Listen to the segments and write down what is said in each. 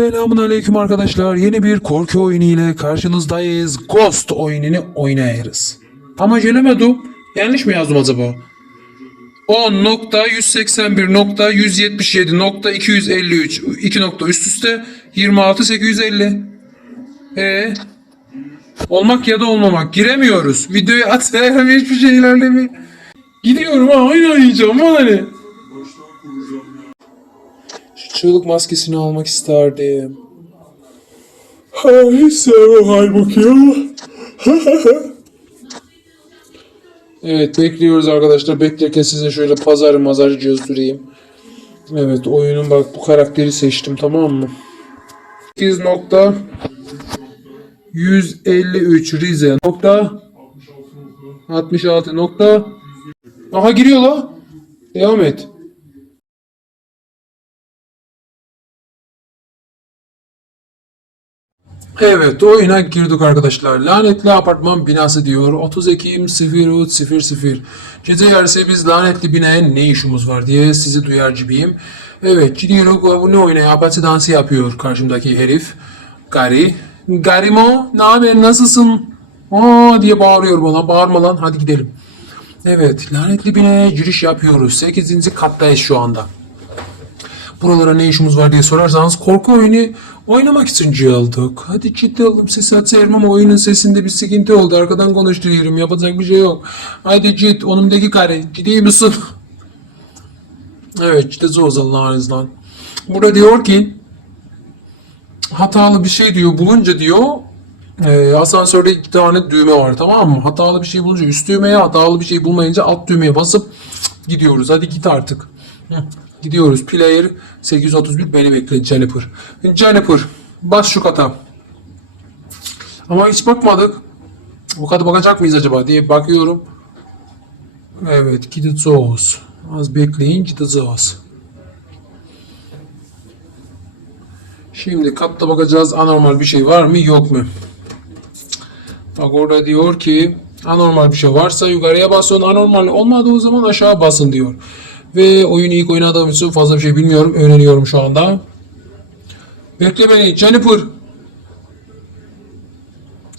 Selamun aleyküm arkadaşlar. Yeni bir korku oyunu ile karşınızdayız. Ghost oyununu oynayırız. Ama gelemedim. Yanlış mı yazdım acaba? 10.181.177.253 2 nokta üst üste 26.850 E Olmak ya da olmamak. Giremiyoruz. Videoyu atlayamam hiçbir şey ilerlemiyor. Gidiyorum ha oynayacağım bana ne? Çığlık maskesini almak isterdim. Hay sen halbuki evet bekliyoruz arkadaşlar. Beklerken size şöyle pazar mazar göstereyim. Evet oyunun bak bu karakteri seçtim tamam mı? 8 nokta 153 Rize nokta 66 nokta Aha giriyor la. Devam et. Evet oyuna girdik arkadaşlar. Lanetli apartman binası diyor. 30 Ekim 0300. Gece yarısı biz lanetli binaya ne işimiz var diye sizi duyar gibiyim. Evet gidiyoruz bu ne oyuna ya? Batı dansı yapıyor karşımdaki herif. Gari. Garimo ne haber nasılsın? Aa diye bağırıyor bana. Bağırma lan hadi gidelim. Evet lanetli binaya giriş yapıyoruz. 8. kattayız şu anda buralara ne işimiz var diye sorarsanız korku oyunu oynamak için geldik. Hadi ciddi oğlum ses atsayırım ama oyunun sesinde bir sıkıntı oldu. Arkadan konuşturuyorum yapacak bir şey yok. Hadi cid onumdaki kare ciddi misin? evet ciddi o Allah'ın izniyle. Burada diyor ki hatalı bir şey diyor bulunca diyor e, asansörde iki tane düğme var tamam mı? Hatalı bir şey bulunca üst düğmeye hatalı bir şey bulmayınca alt düğmeye basıp gidiyoruz. Hadi git artık. Gidiyoruz. Player 831 beni bekle Jennifer. Jennifer bas şu kata. Ama hiç bakmadık. Bu kata bakacak mıyız acaba diye bakıyorum. Evet gideceğiz. Az bekleyin gideceğiz. Şimdi katta bakacağız anormal bir şey var mı yok mu? Bak orada diyor ki anormal bir şey varsa yukarıya basın anormal olmadığı zaman aşağı basın diyor. Ve oyunu ilk oynadığım için fazla bir şey bilmiyorum. Öğreniyorum şu anda. Bekle beni Jennifer.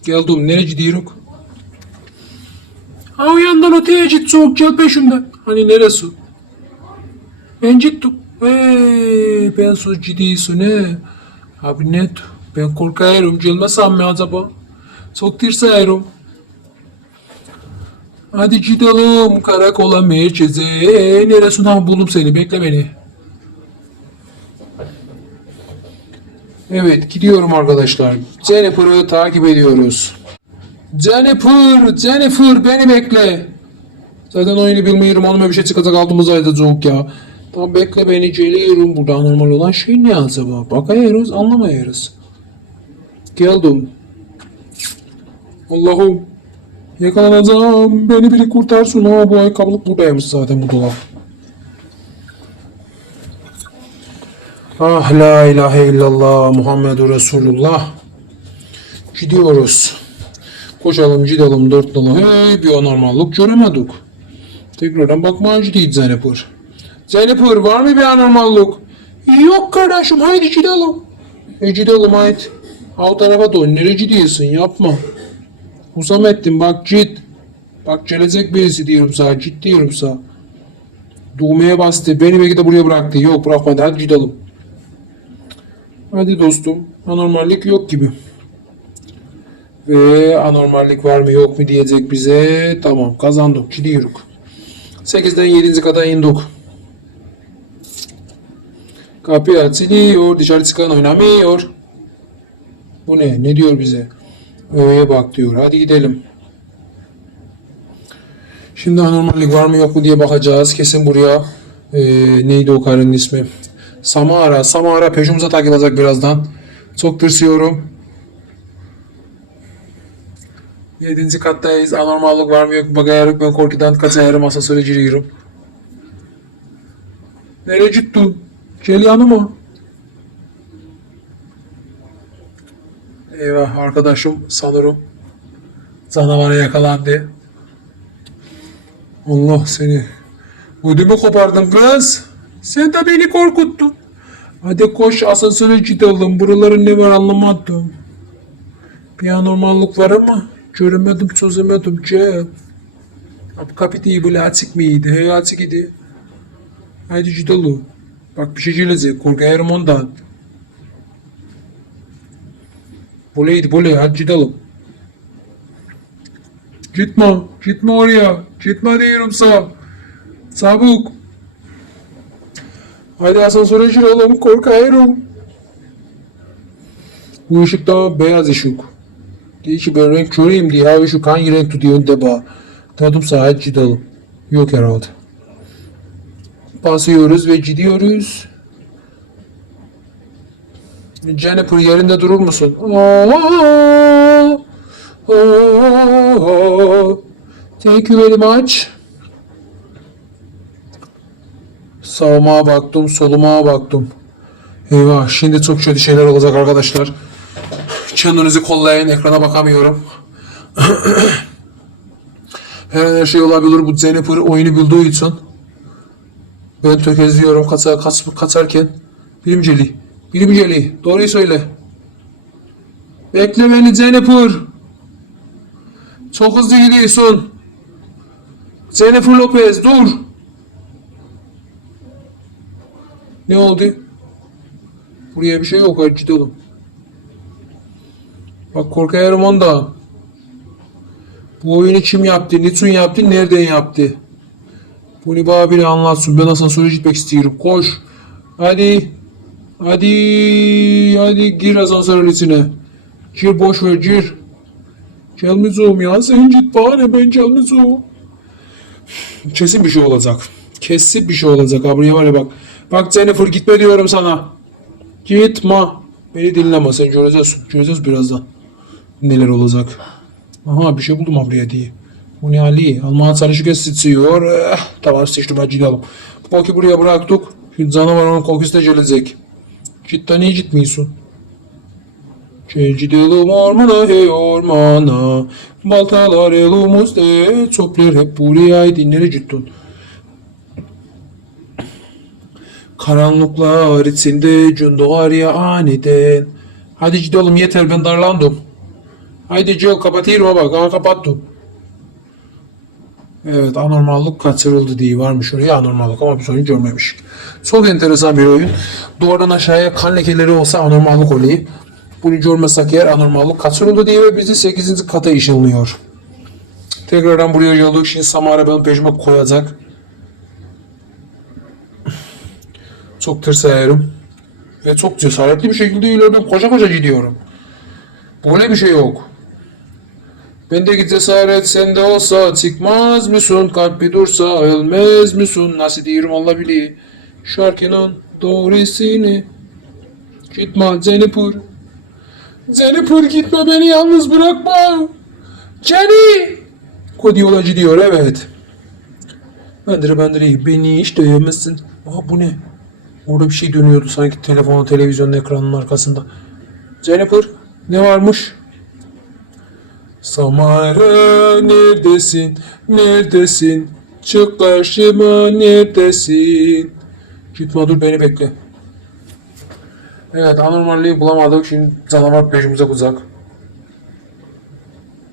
Geldim. Nereye gidiyoruz? Ha o yandan öteye git soğuk gel peşimden. Hani neresi? Ben gittim. Hey, ben sus ciddisin he. Abi net. Ben korkarım. Gelmesem mi acaba? Çok tırsıyorum. Hadi gidelim karakola merkeze. Ee, neresinden buldum seni bekle beni. Evet gidiyorum arkadaşlar. Jennifer'ı takip ediyoruz. Jennifer, Jennifer beni bekle. Zaten oyunu bilmiyorum onunla bir şey çıkacak altımıza edecek ya. Tamam bekle beni geliyorum. Burada normal olan şey ne acaba? Bakıyoruz anlamıyoruz. Geldim. Allah'ım Yakalanacağım. Beni biri kurtarsın. Ha bu ayakkabılık buradaymış zaten bu dolap. Ah la ilahe illallah Muhammedur Resulullah. Gidiyoruz. Koşalım gidelim dört dolu. Hey bir anormallık göremedik. Tekrardan bakmaya gidiyoruz Zeynep'ir. Zeynep'ir var mı bir anormallık? Yok kardeşim haydi gidelim. E gidelim haydi. Alt tarafa dön. Nereye gidiyorsun yapma. Husamettin bak cid. Bak gelecek birisi diyorum sana. Cid diyorum sana. Düğmeye bastı. Beni belki de buraya bıraktı. Yok bırakmadı. Hadi gidelim. Hadi dostum. Anormallik yok gibi. Ve anormallik var mı yok mu diyecek bize. Tamam kazandık. Gidiyoruz. 8'den 7. kata indik. Kapı açılıyor. Dışarı çıkan oynamıyor. Bu ne? Ne diyor bize? Öğeye bak diyor. Hadi gidelim. Şimdi anormallik var mı yok mu diye bakacağız. Kesin buraya ee, neydi o karının ismi? Samara. Samara peşimize takılacak birazdan. Çok tırsıyorum. Yedinci kattayız. Anormallik var mı yok mu bakıyorum. Ben korkudan kaçıyorum. Asansöre giriyorum. Nereye gittin? Gel yanıma. Eyvah arkadaşım sanırım canavara yakalandı. Allah seni. Ödümü kopardın kız. Sen de beni korkuttun. Hadi koş asansöre gidelim. Buraların ne var anlamadım. Bir anormallık var ama göremedim çözemedim. Kapı değil böyle açık mıydı? He açık idi. Haydi gidelim. Bak bir şey gelecek. Korkuyorum ondan. Böyleydi böyle hadi gidelim. Gitme. Gitme oraya. Gitme diyorum sana. Çabuk. Haydi asansöre girelim. Korkuyorum. Bu ışık beyaz ışık. Diyor ki ben renk köreyim diye. Abi şu hangi renk tutuyor de bak. Tadım saat gidelim. Yok herhalde. Basıyoruz ve gidiyoruz. Jennifer yerinde durur musun? Aa, aa, Thank you very much. Sağıma baktım, soluma baktım. Eyvah, şimdi çok kötü şeyler olacak arkadaşlar. Kendinizi kollayın, ekrana bakamıyorum. Her an her şey olabilir bu Jennifer oyunu bildiği için. Ben tökezliyorum kaça, kaç, kaçarken. Bilimceli, bilimceli, doğruyu söyle. Bekle beni Jennifer. Çok hızlı gidiyorsun. Jennifer Lopez dur. Ne oldu? Buraya bir şey yok hadi gidelim. Bak korkuyorum ondan. Bu oyunu kim yaptı? Niçin yaptı? Nereden yaptı? Bunu bana biri anlatsın. Ben asansöre gitmek istiyorum. Koş. Hadi. Hadi. Hadi gir asansörün içine. Gir boş ver gir. Gelmeyeceğim ya. Sen git bana ben gelmeyeceğim. Kesin bir şey olacak. Kesin bir şey olacak. Buraya var ya bak. Bak Jennifer gitme diyorum sana. Gitme. Beni dinleme sen göreceğiz. Göreceğiz birazdan. Neler olacak. Aha bir şey buldum abriye diye. Bu ne Ali? Alman sarışık sıçıyor. Tamam sıçtım hadi gidelim. Bu buraya bıraktık. Şimdi canavarın kokusu da gelecek. Cidden iyi gitmiyorsun. Gidelim ormana hey ormana. Baltalar elimizde. Çöpler hep buraya dinlere gittin. Karanlıklar içinde gün doğar ya aniden. Hadi gidelim yeter ben darlandım. Haydi Joe kapatıyorum bak. Aa, kapattım. Evet anormallık kaçırıldı diye varmış oraya anormallık ama bir sorun görmemiş. Çok enteresan bir oyun. Duvardan aşağıya kan lekeleri olsa anormallık oluyor. Bunu görmesek eğer anormallık kaçırıldı diye ve bizi 8. kata işinliyor. Tekrardan buraya yolluyor. Şimdi Samara benim peşime koyacak. Çok tırsıyorum. Ve çok cesaretli bir şekilde ilerliyorum. Koca koca gidiyorum. Böyle bir şey yok. Bendeki cesaret sende olsa çıkmaz mısın? Kalp bir dursa ölmez misin? Nasıl diyorum Allah biliyor. Şarkının doğrusunu. Gitme Jennifer. Jennifer gitme beni yalnız bırakma. Jenny. Kodiola gidiyor evet. Bendire bendire beni hiç dövemezsin. Aa bu ne? Orada bir şey dönüyordu sanki telefonun televizyonun ekranının arkasında. Jennifer ne varmış? Samara neredesin? Neredesin? Çık karşıma neredesin? Gitme dur beni bekle. Evet anormalliği bulamadık. Şimdi canavar peşimize uzak.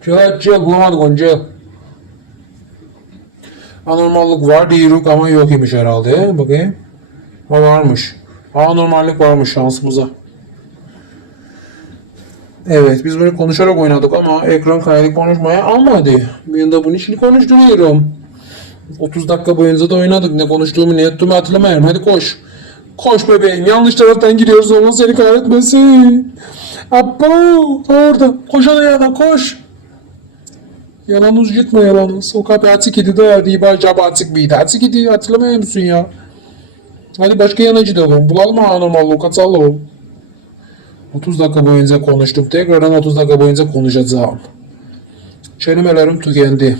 Gel gel bulamadık onu gel. Anormallik var diyoruz ama yok imiş herhalde. Bakayım. Varmış. Anormallik varmış şansımıza. Evet biz bunu konuşarak oynadık ama ekran kaydı konuşmaya almadı. Ben de bunun için konuşturuyorum. 30 dakika boyunca da oynadık. Ne konuştuğumu ne ettiğimi hatırlamıyorum. Hadi koş. Koş bebeğim. Yanlış taraftan gidiyoruz. Allah seni kahretmesin. Abba orada. Koş yana koş. Yalanız gitme yalanız. O kapı açık idi de riba acaba açık mıydı? Açık idi hatırlamıyor musun ya? Hadi başka yana gidelim. Bulalım anormallığı kaçalım. 30 dakika boyunca konuştum. Tekrardan 30 dakika boyunca konuşacağım. Kelimelerim tükendi.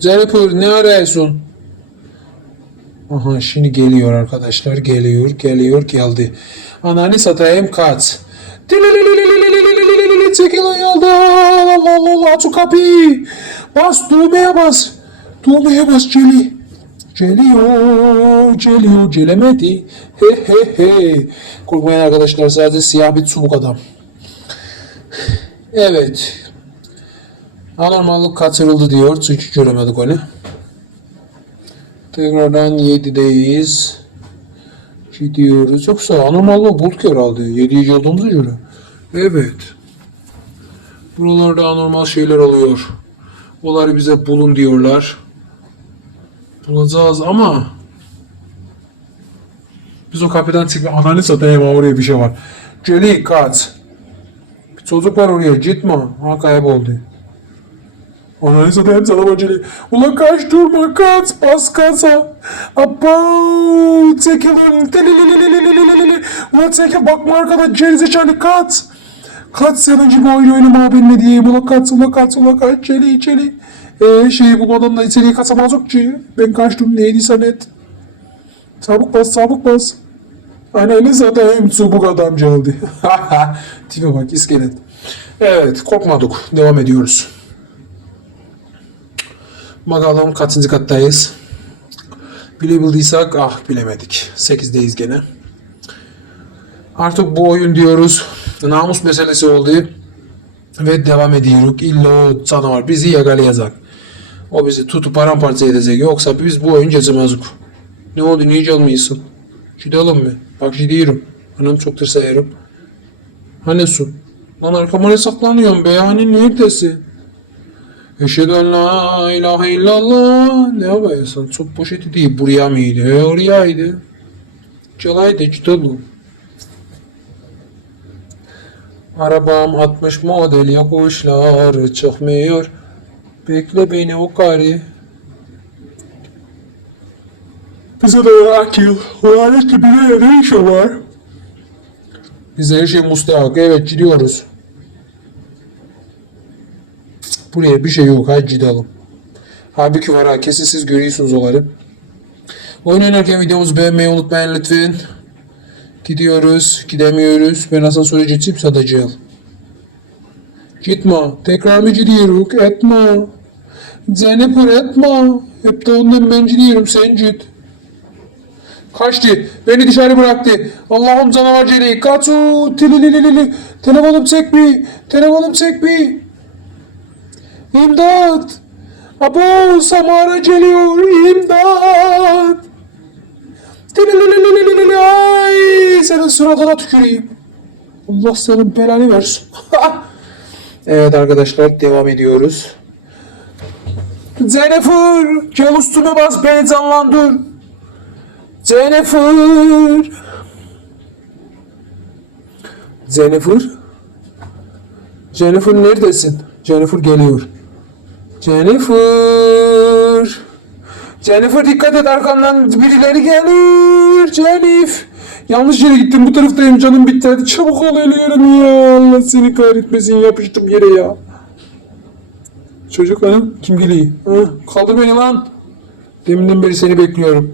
Jennifer ne arıyorsun? Aha şimdi geliyor arkadaşlar. Geliyor, geliyor, geldi. Ananı satayım kaç. Çekil yoldan. Allah Allah. Aç kapıyı. Bas, düğmeye bas. Düğmeye bas Jelly. Geliyor, geliyor, gelemedi. He he he. Korkmayın arkadaşlar sadece siyah bir çubuk adam. Evet. Anormallık kaçırıldı diyor çünkü göremedik onu. Tekrardan 7'deyiz. Gidiyoruz. Yoksa anormallığı bulduk herhalde. 7. olduğumuza göre. Evet. Buralarda anormal şeyler oluyor. Onları bize bulun diyorlar bulacağız ama biz o kapıdan çıkma. Ananı satayım oraya bir şey var. Celi kaç. Bir çocuk var oraya gitme. Ha kayboldu. Ananı satayım sana baceli. Ulan kaç durma kaç bas kaza. Abo çekil Ulan çekil bakma arkada cerizekalı kaç. Kaç sevinci bu oyun oynama benimle diye. Ulan kaç ulan kaç ulan kaç celi celi. Eee şey bu adam da içeriye kaçamaz yok ki. Ben kaçtım neydi sanet. Çabuk bas çabuk bas. Ananı satayım çubuk adam geldi. Tipe bak iskelet. Evet korkmadık. Devam ediyoruz. Bakalım kaçıncı kattayız. Bilebildiysek ah bilemedik. 8'deyiz gene. Artık bu oyun diyoruz. Namus meselesi oldu. Ve devam ediyoruz. İlla o canavar bizi yakalayacak. O bizi tutup paramparça edecek. Yoksa biz bu oyun geçemezdik. Ne oldu? Niye gelmiyorsun? Gidelim mi? Bak gidiyorum. Anam çok tırsayarım. Hani su? Lan arkama ne saklanıyorsun be? Hani neredesin? Eşhedü en la ilahe illallah. Ne yapıyorsun? Çok poşeti değil. Buraya mıydı? E, orayaydı. Çalaydı gidelim. Arabam 60 model yokuşlar çıkmıyor. Bekle beni o kari. Bize de akıl. Lanet gibi ne işi var? Bize her şey mustahak. Evet gidiyoruz. Buraya bir şey yok. Hadi gidelim. Halbuki var ha. Kesin siz görüyorsunuz onları. Oyun oynarken videomuzu beğenmeyi unutmayın lütfen. Gidiyoruz. Gidemiyoruz. Ben asansöre geçip sadacağım. Gitme. Tekrar mı gidiyoruz? Etme. Zeynep etme. Hep de ondan ben gidiyorum. Sen git. Kaçtı. Beni dışarı bıraktı. Allah'ım canavar Celi. Kaç o. Tilililili. Telefonum çek bir. Telefonum çek bir. İmdat. Abo Samara geliyor. İmdat. Tililililili. Ay senin suratına tüküreyim. Allah senin belanı versin. evet arkadaşlar devam ediyoruz. Jennifer gel üstüme bas beni canlandır. Jennifer. Jennifer. Jennifer neredesin? Jennifer geliyor. Jennifer. Jennifer dikkat et arkandan birileri geliyor. Jennifer. Yanlış yere gittim bu taraftayım canım bitti. Hadi çabuk ol ölüyorum ya. Allah seni kahretmesin yapıştım yere ya. Çocuk hanım kim geliyor? Ha, kaldır beni lan. Deminden beri seni bekliyorum.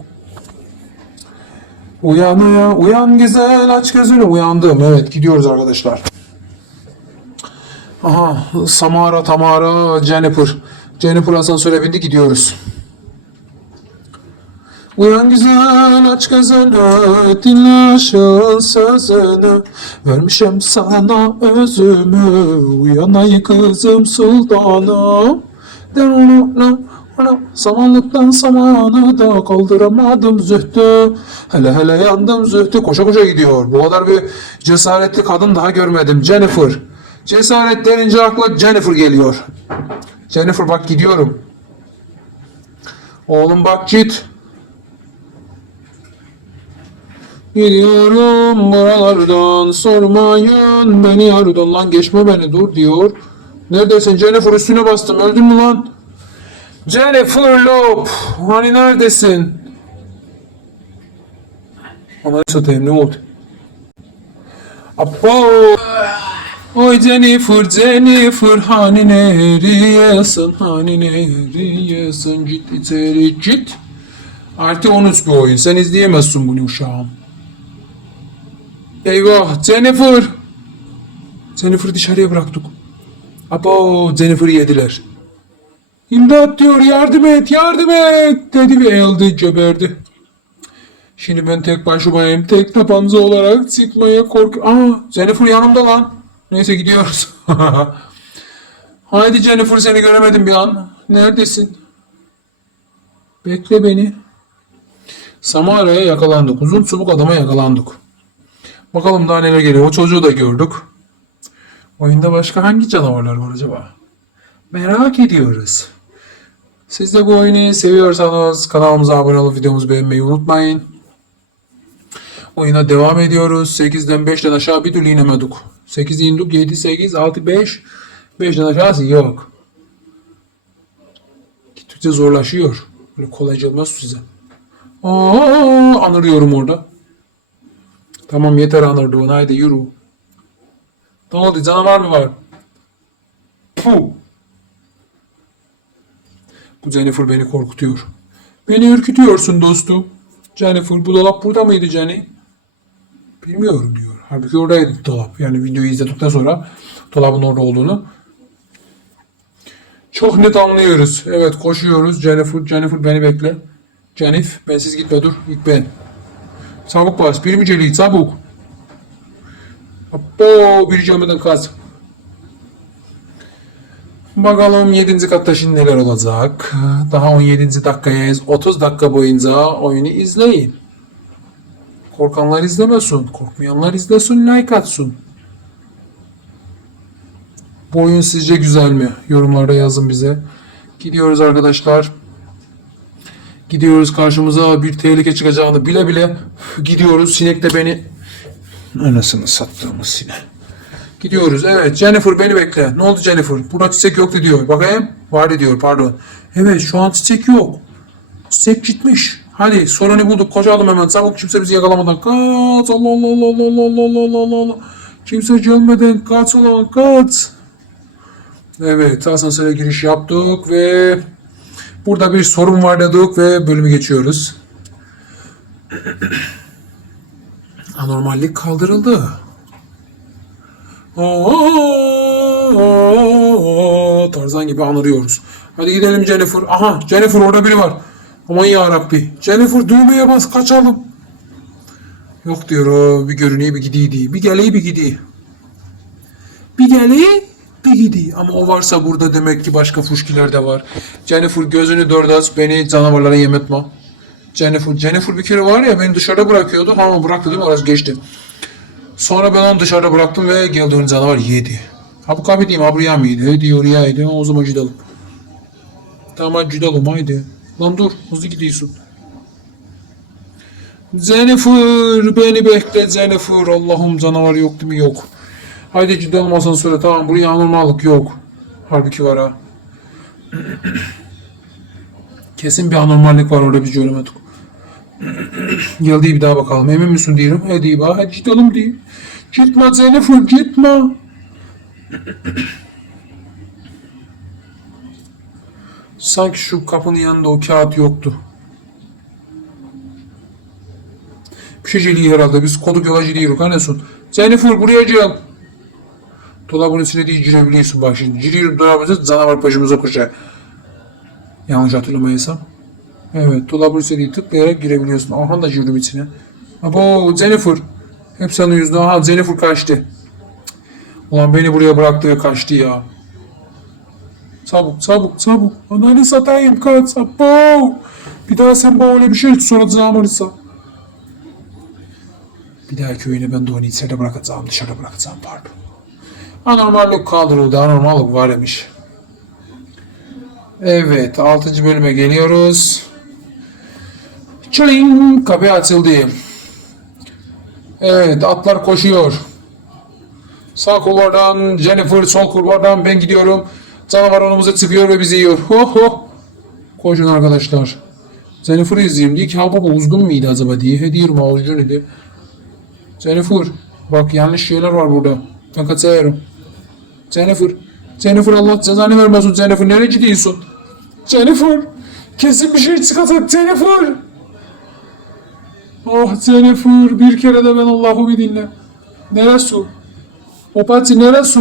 Uyan uyan uyan güzel aç gözünü uyandım. Evet gidiyoruz arkadaşlar. Aha Samara Tamara Jennifer. Jennifer asansöre bindi gidiyoruz. Uyan güzel aç gözünü dinle şu sözünü Vermişim sana özümü Uyan ay kızım sultanım Derunu Samanlıktan samanı da kaldıramadım zühtü. Hele hele yandım zühtü. Koşa koşa gidiyor. Bu kadar bir cesaretli kadın daha görmedim. Jennifer. Cesaret denince akla Jennifer geliyor. Jennifer bak gidiyorum. Oğlum bak git. Gidiyorum buralardan sormayın beni yarıdan lan geçme beni dur diyor. Neredesin Jennifer üstüne bastım öldün mü lan? Jennifer Lop hani neredesin? Ama satayım ne oldu? Apo! Oy Jennifer Jennifer hani nereyesin hani nereyesin git içeri git. Artı 13 bir oyun sen izleyemezsin bunu uşağım. Eyvah Jennifer. Jennifer'ı dışarıya bıraktık. Abo Jennifer'ı yediler. İmdat diyor yardım et yardım et dedi ve eğildi geberdi. Şimdi ben tek başımayım. Tek tabanca olarak çıkmaya kork... Aa Jennifer yanımda lan. Neyse gidiyoruz. Haydi Jennifer seni göremedim bir an. Neredesin? Bekle beni. Samara'ya yakalandık. Uzun çubuk adama yakalandık. Bakalım daha neler geliyor. O çocuğu da gördük. Oyunda başka hangi canavarlar var acaba? Merak ediyoruz. Siz de bu oyunu seviyorsanız kanalımıza abone olup videomuzu beğenmeyi unutmayın. Oyuna devam ediyoruz. 8'den 5'ten aşağı bir türlü inemedik. 8 indik, 7, 8, 6, 5. 5'ten aşağısı yok. Gittikçe zorlaşıyor. Böyle kolayca olmaz size. Aa, anırıyorum orada. Tamam yeter anırdığın. Haydi yürü. Ne oldu? Canavar mı var? Puh. Bu Jennifer beni korkutuyor. Beni ürkütüyorsun dostum. Jennifer bu dolap burada mıydı Jenny? Bilmiyorum diyor. Halbuki oradaydı dolap. Yani videoyu izledikten sonra dolabın orada olduğunu. Çok net anlıyoruz. Evet koşuyoruz. Jennifer, Jennifer beni bekle. Jennifer bensiz gitme dur. İlk ben. Çabuk bas. Bir müceli çabuk. Abo bir camiden kaz. Bakalım 7. katta şimdi neler olacak. Daha 17. dakikayız. 30 dakika boyunca oyunu izleyin. Korkanlar izlemesin. Korkmayanlar izlesin. Like atsın. Bu oyun sizce güzel mi? Yorumlarda yazın bize. Gidiyoruz arkadaşlar. Gidiyoruz karşımıza bir tehlike çıkacağını bile bile gidiyoruz. Sinek de beni anasını sattığımız sinek. Gidiyoruz. Evet. Jennifer beni bekle. Ne oldu Jennifer? Burada çiçek yoktu diyor. Bakayım. Vardı diyor. Pardon. Evet. Şu an çiçek yok. Çiçek gitmiş. Hadi sorunu bulduk. Koşalım hemen. Çabuk kimse bizi yakalamadan. Kaç. Allah Allah Allah Allah Allah Allah Allah Allah. Kimse gelmeden kaç ulan kaç. Evet. Asansöre giriş yaptık ve burada bir sorun var dedik ve bölümü geçiyoruz. Anormallik kaldırıldı. Tarzan gibi anırıyoruz. Hadi gidelim Jennifer. Aha Jennifer orada biri var. Aman ya Rabbi. Jennifer düğmeye bas kaçalım. Yok diyor o bir görünüyor bir gidiyor diye. Bir geliyor bir gidiyor. Bir geliyor bir gidiyor. Ama o varsa burada demek ki başka fuşkiler de var. Jennifer gözünü dört aç beni canavarlara yem etme. Jennifer, Jennifer bir kere var ya beni dışarıda bırakıyordu. Ama bıraktı değil mi? Orası geçti. Sonra ben onu dışarıda bıraktım ve geldiğin canavar yedi. Ha bu kahve diyeyim, ha buraya mı yedi? Hadi oraya yedi. O zaman gidelim. Tamam gidelim haydi. Lan dur, hızlı gidiyorsun. Jennifer, beni bekle Jennifer. Allah'ım canavar yok değil mi? Yok. Haydi gidelim asansöre. Tamam buraya anormallık yok. Halbuki var ha. Kesin bir anormallik var orada biz göremedik. Geldi bir daha bakalım. Emin misin diyorum. Hadi bak hadi gidelim diye. Gitme Jennifer gitme. Sanki şu kapının yanında o kağıt yoktu. Bir şey herhalde. Biz koduk yola gidiyoruz. Annesun. Jennifer buraya gel. Dolabın içine değil girebiliyorsun bak şimdi. Giriyorum dolabın canavar başımıza koşar. Yanlış hatırlamaysam. Evet, dolabın içine tıklayarak girebiliyorsun. Aha da girdim içine. Abo Jennifer. Hep senin yüzünden. Aha Jennifer kaçtı. Ulan beni buraya bıraktı ve kaçtı ya. Çabuk, çabuk, çabuk. Ananı satayım kaç. Abo. Bir daha sen bana öyle bir şey soracağım Arisa. Bir daha köyüne ben de onu içeride bırakacağım, dışarıda bırakacağım pardon. Anormallik kaldırıldı, anormallik var demiş. Evet, 6. bölüme geliyoruz. Çayın kapı açıldı. Evet atlar koşuyor. Sağ kulvardan Jennifer, sol kulvardan ben gidiyorum. Canavar önümüze çıkıyor ve bizi yiyor. Ho ho. Koşun arkadaşlar. Jennifer'ı izleyeyim diye ki ha baba uzgun muydu acaba diye. He diyorum ha. Jennifer bak yanlış şeyler var burada. Ben kaçıyorum. Jennifer. Jennifer Allah cezanı vermesin Jennifer. Nereye gidiyorsun? Jennifer. Kesin bir şey çıkacak Jennifer. Ah Jennifer bir kere de ben Allah'ı bir dinle. Neresi? O parti neresi?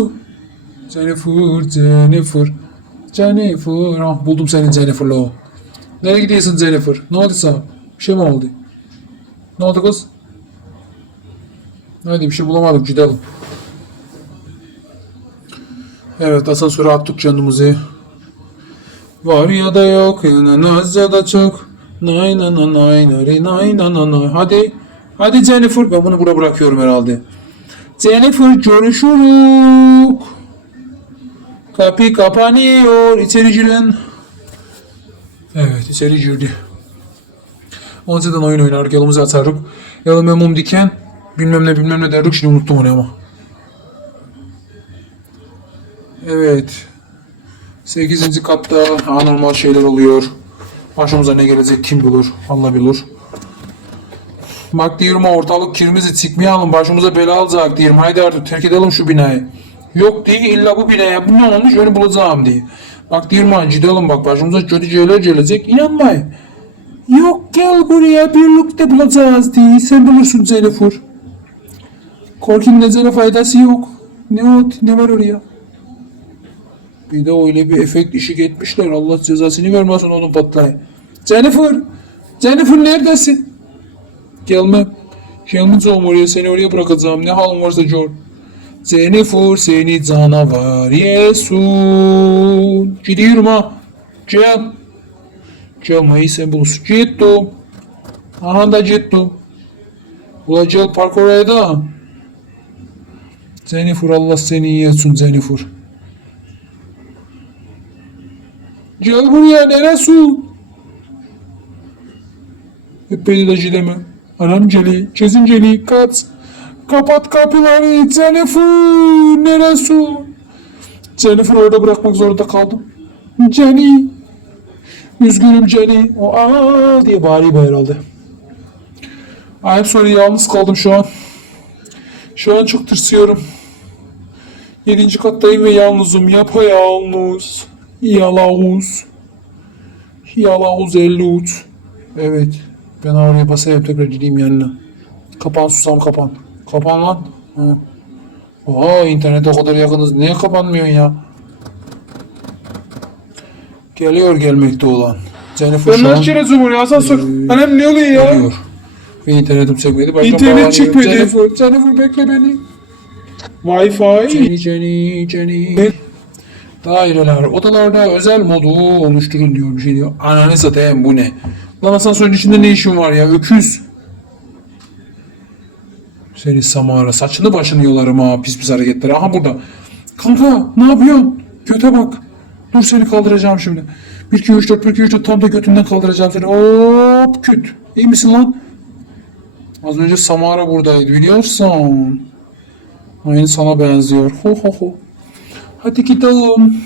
Jennifer, Jennifer. Jennifer. Ah, buldum senin Jennifer'la o. Nereye gidiyorsun Jennifer? Ne oldu sana? Bir şey mi oldu? Ne oldu kız? Hadi bir şey bulamadık gidelim. Evet asansöre attık canımızı. Var ya da yok, yananız ya da çok. Nay na na nay nari nay na na nay. Hadi. Hadi Jennifer. Ben bunu buraya bırakıyorum herhalde. Jennifer görüşürük. Kapı kapanıyor. İçeri girin. Evet içeri girdi. Önceden oyun oynardık. Yolumuzu atardık. Yanıma mum diken. Bilmem ne bilmem ne derdik. Şimdi unuttum onu ama. Evet. 8. katta anormal şeyler oluyor. Başımıza ne gelecek kim bilir. Allah bilir. Bak diyorum ortalık kirmizi çıkmayalım. Başımıza bela alacak diyorum. Haydi artık terk edelim şu binayı. Yok değil illa bu binaya. Bu ne olmuş onu bulacağım diye. Bak diyorum gidelim bak başımıza kötü şeyler gelecek. İnanmayın. Yok gel buraya birlikte bulacağız diye. Sen bulursun Jennifer. Korkunun necene faydası yok. Ne o? Ne var oraya? Bir de öyle bir efekt işi etmişler. Allah cezasını vermesin onun patlayı. Jennifer! Jennifer neredesin? Gelmem. Gelmeyeceğim oraya. Seni oraya bırakacağım. Ne halin varsa gör. Jennifer seni canavar yesun. Gidiyorum ha. Gel. Gelmeyi sen bulursun. Gittim. Aha da gittim. Bulacak park oraya da. Jennifer Allah seni iyi etsin Jennifer. Gel buraya neresi? Hep beni de cileme. Anam celi, çözün celi, kaç. Kapat kapıları Jennifer neresi? Jennifer orada bırakmak zorunda kaldım. Jenny. Üzgünüm Jenny. O aa diye bağırıyor herhalde. I'm sorry yalnız kaldım şu an. Şu an çok tırsıyorum. Yedinci kattayım ve yalnızım. Yapayalnız. Yalavuz. Yalavuz 53. Evet. Ben oraya basayım tekrar gideyim yanına. Kapan susam kapan. Kapan lan. Ha. Oha internete o kadar yakınız. Niye kapanmıyorsun ya? Geliyor gelmekte olan. Jennifer Ben an kaç kere zoom ya asansör. Annem ne oluyor ya? geliyor. Ve internetim çekmedi. Başka İnternet bağlanıyor. çekmedi. Jennifer, Jennifer bekle beni. Wi-Fi. Jenny, Jenny, Jenny. Daireler, odalarda özel modu oluşturun diyor bir şey diyor. Ananı satayım bu ne? Lan asansörün içinde ne işin var ya öküz. Seni Samara saçını başını yolarım ha pis pis hareketler. Aha burada. Kanka ne yapıyorsun? Göte bak. Dur seni kaldıracağım şimdi. 1 2 3 4 1 2 3 4 tam da götünden kaldıracağım seni. Hop küt. İyi misin lan? Az önce Samara buradaydı biliyorsun. Aynı sana benziyor. Ho ho ho. Hadi gidelim.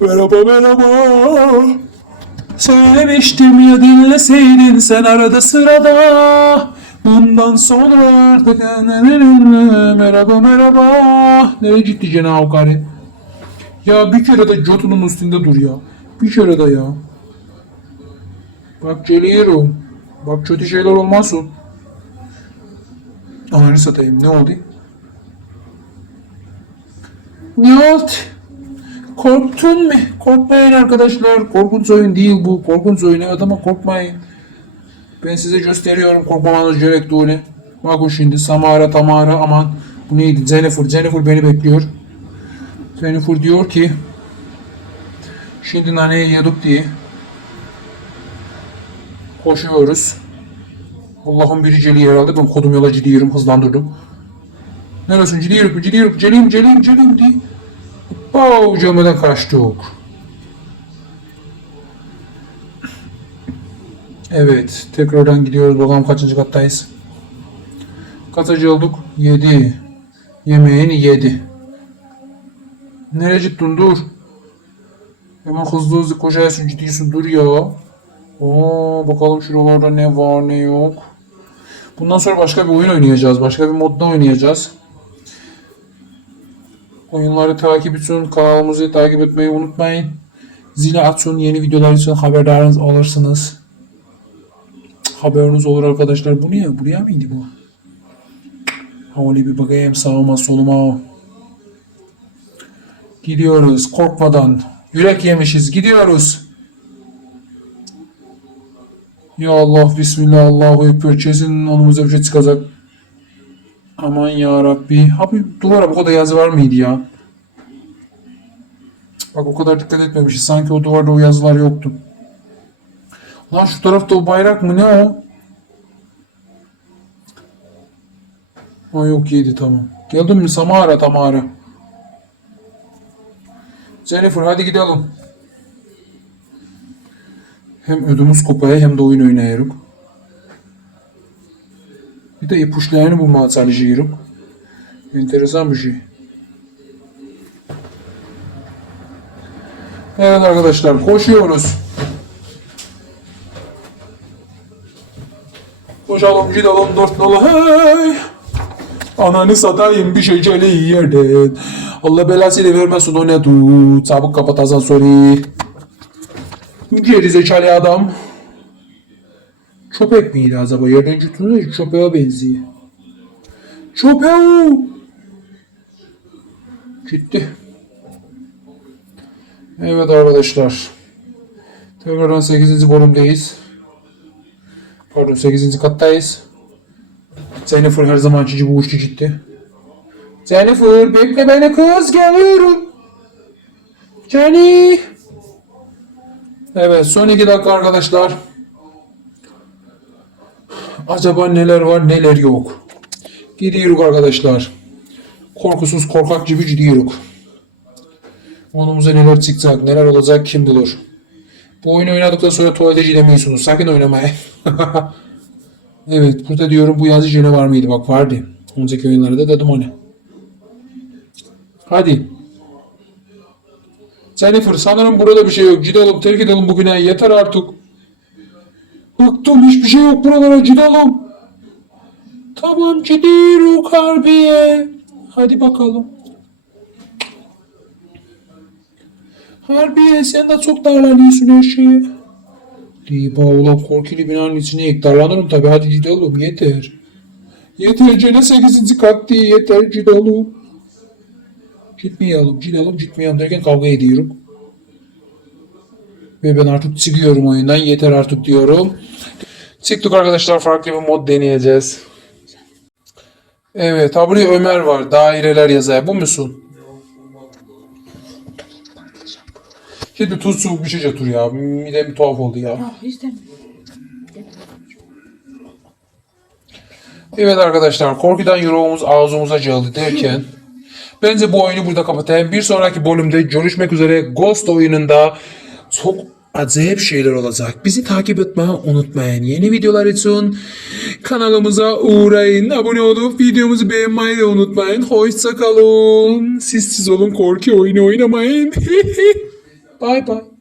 Merhaba merhaba. Söylemiştim ya dinleseydin sen arada sırada. Bundan sonra artık merhaba merhaba. Nereye gitti Cenab-ı Kari? Ya bir kere de Jotun'un üstünde dur ya. Bir kere de ya. Bak geliyorum. Bak kötü şeyler olmasın. Ananı satayım. Ne oldu? Ne oldu? Korktun mu? Korkmayın arkadaşlar. Korkunç oyun değil bu. Korkunç oyun evet ama korkmayın. Ben size gösteriyorum korkmamanız gerektiğini. Bakın şimdi Samara Tamara aman. Bu neydi? Jennifer. Jennifer beni bekliyor. Jennifer diyor ki Şimdi naneyi yedik diye koşuyoruz. Allah'ın biri celi herhalde. Ben kodum yola gidiyorum. Hızlandırdım. Neresin? Gidiyorum, gidiyorum. Celim, celim, celim diye. Wow, cömeden kaçtık. Evet, tekrardan gidiyoruz. Bakalım kaçıncı kattayız. Kaçıncı olduk? 7. Yemeğini yedi. Nereye gittin? Dur. Hemen hızlı hızlı koşarsın, gidiyorsun. Dur ya. Oo, bakalım şuralarda ne var ne yok. Bundan sonra başka bir oyun oynayacağız. Başka bir modda oynayacağız. Oyunları takip için kanalımızı takip etmeyi unutmayın. Zili açın yeni videolar için haberdarınız alırsınız. Haberiniz olur arkadaşlar. Bu ne? Buraya mıydı bu? Havali bir bakayım sağıma soluma. Gidiyoruz korkmadan. Yürek yemişiz. Gidiyoruz. Ya Allah Bismillah Allahu Ekber. Kesin onumuza bir şey çıkacak. Aman ya Rabbi. Abi duvara bu kadar yazı var mıydı ya? Bak o kadar dikkat etmemişiz. Sanki o duvarda o yazılar yoktu. Lan şu tarafta o bayrak mı ne o? Ha yok yedi tamam. Geldin mi Samara Tamara? Jennifer hadi gidelim. Hem ödümüz kopaya hem de oyun oynayırıq. Bir de ipuçlarını bulmaya çalışırıq. Enteresan bir şey. Evet arkadaşlar koşuyoruz. Koşalım gidelim dört nolu hey. Ananı satayım bir şey şöyle yerden. Allah belasıyla vermesin o ne tut. Çabuk kapat asansörü. Geri zekalı adam. Köpek miydi acaba? Yerden tutunca köpeğe benziyor. Köpeğu. Gitti. Evet arkadaşlar. Tekrardan 8. bölümdeyiz. Pardon 8. kattayız. Jennifer her zamanki gibi uçtu gitti. Jennifer bekle beni kız geliyorum. Jenny. Evet son iki dakika arkadaşlar. Acaba neler var neler yok. Gidiyoruz arkadaşlar. Korkusuz korkak gibi gidiyoruz. Onumuza neler çıkacak neler olacak kim bilir. Bu oyunu oynadıktan sonra tuvalete gidemiyorsunuz. Sakın oynamayın. evet burada diyorum bu yazı jene var mıydı? Bak vardı. Önceki oyunlarda dedim onu. Hadi. Jennifer sanırım burada bir şey yok. Gidelim terk edelim bugüne yeter artık. Bıktım hiçbir şey yok buralara gidelim. Tamam gidiyoruz Harbiye. Hadi bakalım. Harbiye sen de çok darlanıyorsun her şeye. Liba ulan korkulu binanın içine darlanırım tabi hadi gidelim yeter. Yeter gene 8. kat diye yeter gidelim. Gitmeyelim, gidelim, gitmeyelim derken kavga ediyorum. Ve ben artık çıkıyorum oyundan. Yeter artık diyorum. Çıktık arkadaşlar. Farklı bir mod deneyeceğiz. Evet. Ha buraya Ömer var. Daireler yazar. Bu musun? Şimdi tuz soğuk bir şey otur ya. Midem tuhaf oldu ya. Evet arkadaşlar korkudan yüreğimiz ağzımıza geldi derken bence bu oyunu burada kapatayım. Bir sonraki bölümde görüşmek üzere Ghost oyununda çok acayip şeyler olacak. Bizi takip etmeyi unutmayın. Yeni videolar için kanalımıza uğrayın. Abone olup videomuzu beğenmeyi de unutmayın. Hoşça kalın. Siz siz olun korku oyunu oynamayın. bye bye.